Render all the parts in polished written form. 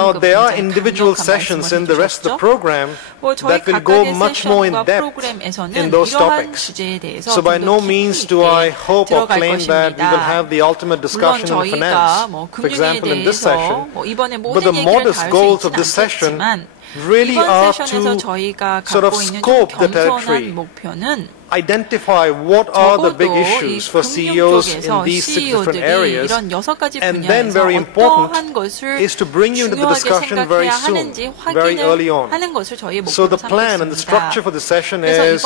Now, there are individual sessions in the rest of the program that will go much more in depth in those topics. So by no means do I hope or claim that we will have the ultimate discussion in finance, for example, in this session. But the modest goals of this session really are to sort of scope the territory, identify what are the big issues for CEOs in these 6 different areas, and then very important is to bring you into the discussion very soon, very early on. So the plan and the structure for the session is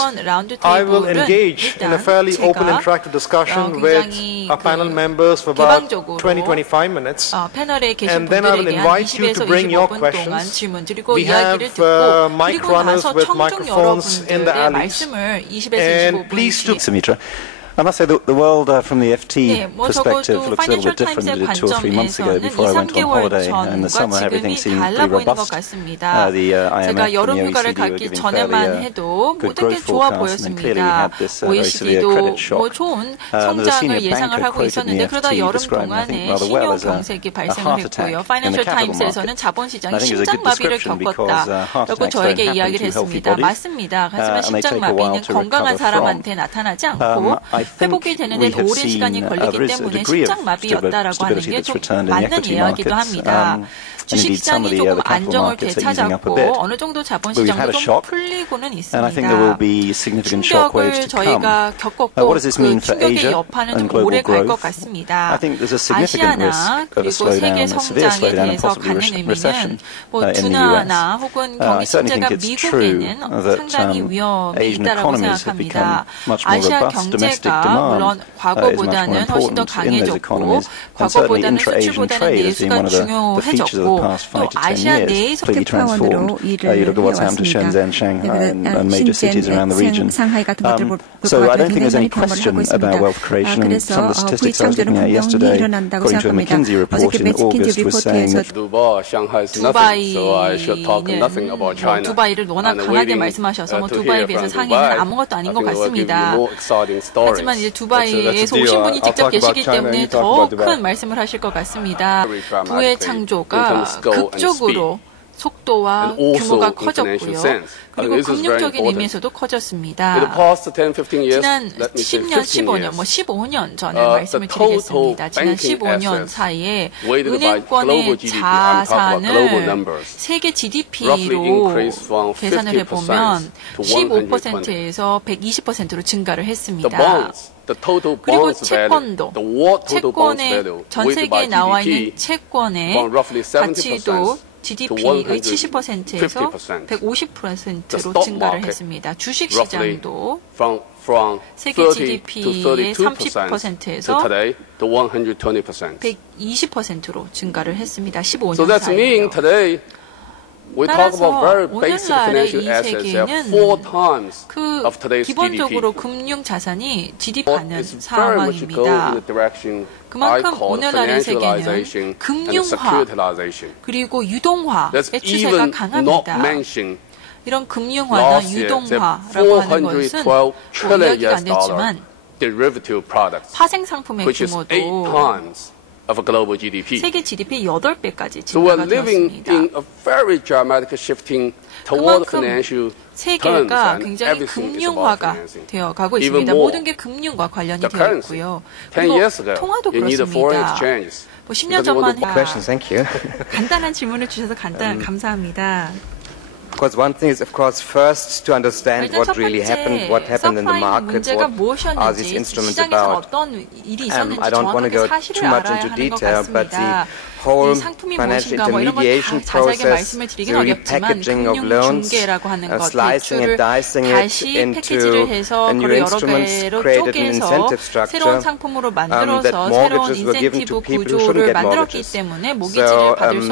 I will engage in a fairly open interactive discussion with our panel members for about 20-25 minutes, and then I will invite you to bring your questions. We have mic runners with microphones in the alleys. And please to Sumitra, I must say that the world from the FT perspective looks a little bit different than it did 2 or 3 months ago before I went on holiday. In the summer, everything seemed pretty robust. The IMF and the OECD were giving fairly good growth forecasts, and then clearly we had this very severe credit shock. There's a senior banker quoted in the FT describing, I think, rather well as a heart attack in the capital markets. And I think it's a good description because heart attacks don't happen to healthy bodies, and they take a while to recover from. 회복이 되는데 더 오랜 시간이 걸리기 때문에 심장마비였다라고 하는 게 좀 맞는 이야기도 합니다. 주식시장이 조금 안정을 되찾았고 어느 정도 자본시장도 좀 풀리고는 있습니다. 충격을 저희가 겪었고 그 충격의 여파는 좀 오래 갈 것 같습니다. 아시아나 그리고 세계 성장에 대해서 갖는 의미는 뭐 둔화나 혹은 경기 침체가 미국에는 상당히 위험이 있다라고 생각합니다. 아시아 경제가 물론 과거보다는 훨씬 더 강해졌고 과거보다는 수출보다는 내수가 중요해졌고 또 아시아 내에서 특파원으로 일을 해왔습니다. 신젠, 상하이 같은 것들을 볼 것 같아요. 굉장히 경험을 하고 있습니다. 그래서 부의 창조는 분명히 일어난다고 생각합니다. 어저께 맥킨지 리포트에서 두바이를 워낙 강하게 말씀하셔서 뭐 두바이에 비해서 상해는 아무것도 아닌 것 같습니다. 하지만 이제 두바이에서 오신 분이 직접 계시기 때문에 더 큰 말씀을 하실 것 같습니다. 부의 창조가 극적으로 속도와 규모가 커졌고요. 그리고 금융적인 의미에서도 커졌습니다. 지난 10년, 15년, 15년 전에 말씀을 드리겠습니다. 지난 15년 사이에 은행권의 자산을 세계 GDP로 계산을 해보면 15%에서 120%로 증가를 했습니다. 그리고 채권도, 채권의 전 세계에 나와 있는 채권의 가치도 GDP의 70%에서 150%로 증가를 했습니다. 주식시장도 세계 GDP의 30%에서 120%로 증가를 했습니다. 15년 사이에요. 따라서 오늘날의 이 세계는 그 기본적으로 금융자산이 GDP하는 상황입니다. 그만큼 오늘날의 세계는 금융화 그리고 유동화의 추세가 강합니다. 이런 금융화나 유동화라고 하는 것은 뭐 이야기가 안 됐지만 파생상품의 규모도 세계 GDP 8배까지 증가가 되었습니다. 그만큼 세계가 굉장히 금융화가 되어가고 있습니다. 모든 게 금융과 관련이 되어 있고요. 그리고 통화도 그렇습니다. 뭐 10년 전만 간단한 질문을 주셔서 감사합니다. Because one thing is, of course, first to understand what really happened, what happened in the market, what are these instruments about. I don't want to go too much into detail, but the whole financial intermediation process, the repackaging of loans, slicing and dicing it into new instruments, created an incentive structure that mortgages were given to people who shouldn't get mortgages. So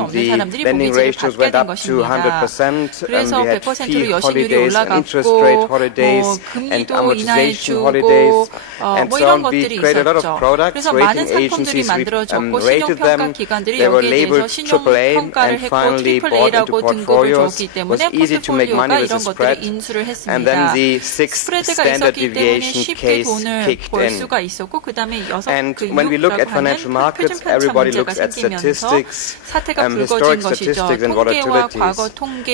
the lending ratios went up to 100%. 그래서 100%로 여신율이 올라갔고 금리도 인하해주고 뭐 이런 것들이 있었죠. 그래서 많은 상품들이 만들어졌고 신용평가기관들이 they were labeled AAA and finally bought into portfolios. It was easy to make money with the spread. And then the sixth standard deviation case kicked in. And when we look at financial markets, everybody looks at statistics, historic statistics and volatilities.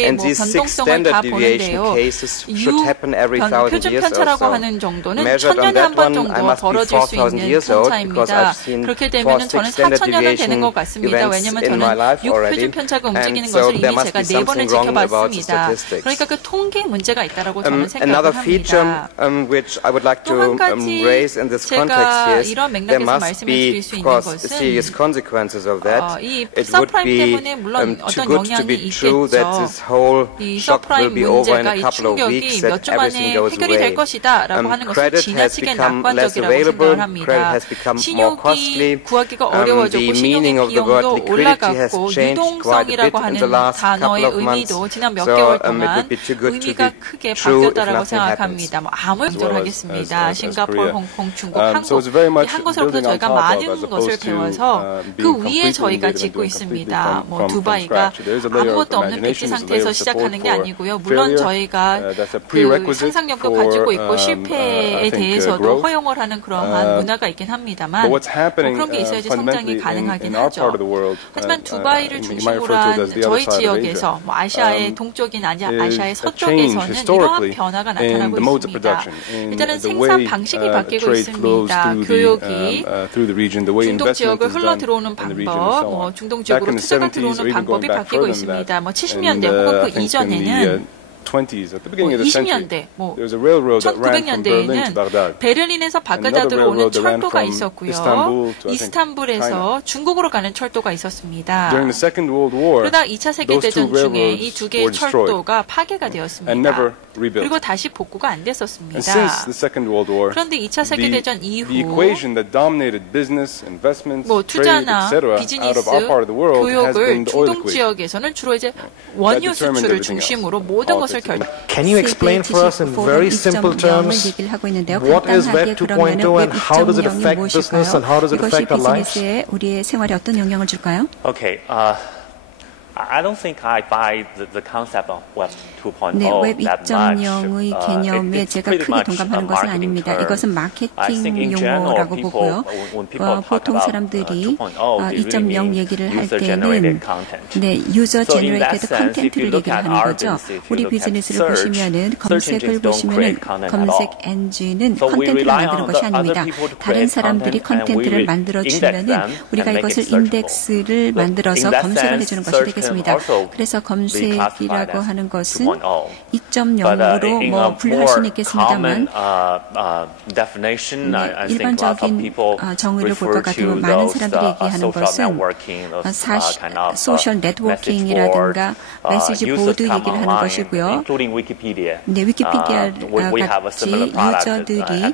And these six standard deviation cases should happen every 1,000 years or so. Measured on that one, I must be 4,000 years old because I've seen 4 six standard deviation events in my life already. And so there must be something wrong about the statistics. Another feature which I would like to raise in this context is there must be, of course, serious consequences of that. It would be too good to be true that this whole shock will be over in a couple of weeks, that everything goes away. Credit has become less available, credit has become more costly, the meaning of the word liquidity has changed quite a bit in the last couple of months, so it would be too good to be true if nothing happens. 하겠습니다. 싱가포르, 홍콩, 중국, 한국. 한 곳으로부터 저희가 많은 것을 배워서 그 위에 저희가 짓고 있습니다. 뭐 두바이가 아무것도 없는 백지 상태에서 시작하는 게 아니고요. 물론 저희가 그 상상력도 가지고 있고 실패에 대해서도 허용을 하는 그러한 문화가 있긴 합니다만 그런 게 있어야지 성장이 가능하긴 하죠. 하지만 두바이를 중심으로 한 저희 지역에서 뭐 아시아의 동쪽인 아시아의 서쪽에서는 이러한 변화가 나타나고 있습니다. 일단은 생산 방식이 바뀌고 있습니다. 교육이 중동 지역을 흘러 들어오는 방법, 뭐 중동 지역으로 투자가 들어오는 방법이 바뀌고 있습니다. 뭐 70년대 혹은 그 이전에는 20년대, 뭐 1900년대에는 베를린에서 바그다드로 오는 철도가 있었고요. 이스탄불에서 중국으로 가는 철도가 있었습니다. 그러다 2차 세계대전 중에 이 두 개의 철도가 파괴가 되었습니다. 그리고 다시 복구가 안 됐었습니다. 그런데 2차 세계대전 이후 뭐 투자나 비즈니스, 교육을 중동 지역에서는 주로 이제 원유 수출을 중심으로 모든 것을 Can you explain for us in very simple terms what is Web 2.0 and how does it affect business and how does it affect our lives? 우리의 생활에 어떤 영향을 줄까요? Okay. I don't think I buy the concept of Web 2.0 네, 웹 2.0의 개념에 제가 크게 동감하는 것은 아닙니다. 이것은 마케팅 용어라고 보고요. 보통 사람들이 2.0 얘기를 할 때는 네, 유저 제너레이티드 컨텐츠를 얘기를 하는 거죠. 우리 비즈니스를 보시면은 검색을 보시면은 검색 엔진은 컨텐츠를 만드는 것이 아닙니다. 다른 사람들이 컨텐츠를 만들어주면은 우리가 이것을 인덱스를 만들어서 검색을 해주는 것이 되겠습니다. 그래서 검색이라고 하는 것은 2.0으로 뭐 분류할 수는 있겠습니다만 일반적인 정의를 볼 것 같으면 많은 사람들이 얘기하는 것은 소셜 네트워킹이라든가 메시지 보드 얘기를 하는 것이고요. 네, 위키피디아 같이 유저들이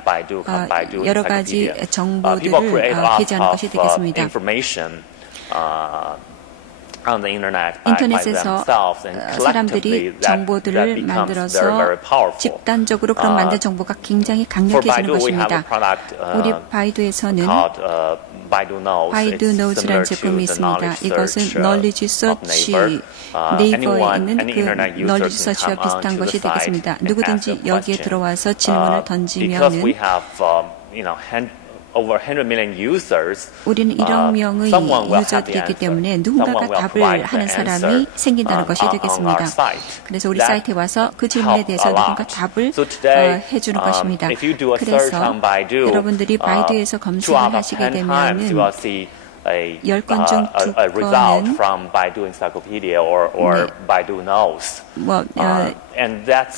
여러 가지 정보들을 게재하는 것이 되겠습니다. 인터넷에서 사람들이 정보들을 만들어서 집단적으로 그런 만든 정보가 굉장히 강력해지는 것입니다. 우리 바이두에서는 바이두 노즈라는 제품이 있습니다. 이것은 knowledge search, 네이버에 있는 그 knowledge search와 비슷한 것이 되겠습니다. 누구든지 여기에 들어와서 질문을 던지면은 우리는 1억 명의 유저들이기 때문에 누군가가 답을 하는 사람이 생긴다는 것이 되겠습니다. 그래서 우리 사이트에 와서 그 질문에 대해서 누군가 답을 해주는 것입니다. 그래서 여러분들이 바이두에서 검색을 하시게 되면은 10건 중 2건은 뭐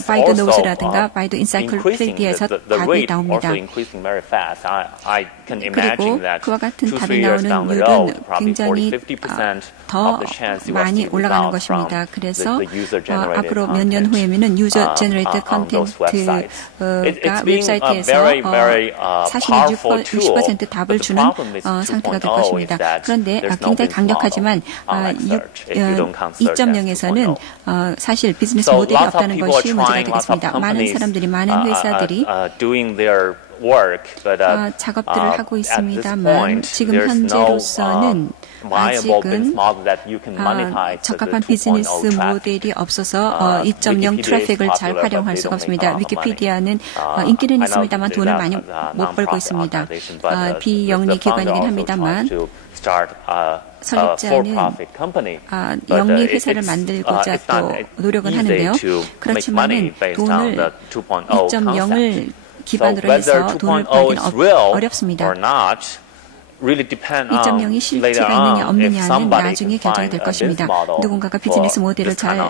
바이두 노즈라든가 바이두 인사이클로피디아에서 답이 나옵니다. 그리고 그와 같은 답이 나오는 율은 굉장히 더 많이 올라가는 것입니다. 그래서 앞으로 몇 년 후에는 유저 제너레이트 컨텐츠가 웹사이트에서 60% 답을 주는 상태가 될 것입니다. 그런데 굉장히 강력하지만 2.0에서는 사실 비즈니스 모델이 없다는 것이 문제가 되겠습니다. 많은 사람들이, 많은 회사들이 작업들을 하고 있습니다만 지금 현재로서는 아직은 적합한 비즈니스 모델이 없어서 2.0 트래픽을 잘 활용할 수가 없습니다. 위키피디아는 인기는 있습니다만 돈을 많이 못 벌고 있습니다. 비영리 기관이긴 합니다만 설립자는 영리 회사를 만들고자 또 노력은 하는데요. 그렇지만 돈을 2.0을 기반으로 해서 돈을 벌기는 어렵습니다. 2.0이 실체가 있느냐 없느냐는 나중에 결정이 될 것입니다. 누군가가 비즈니스 모델을 잘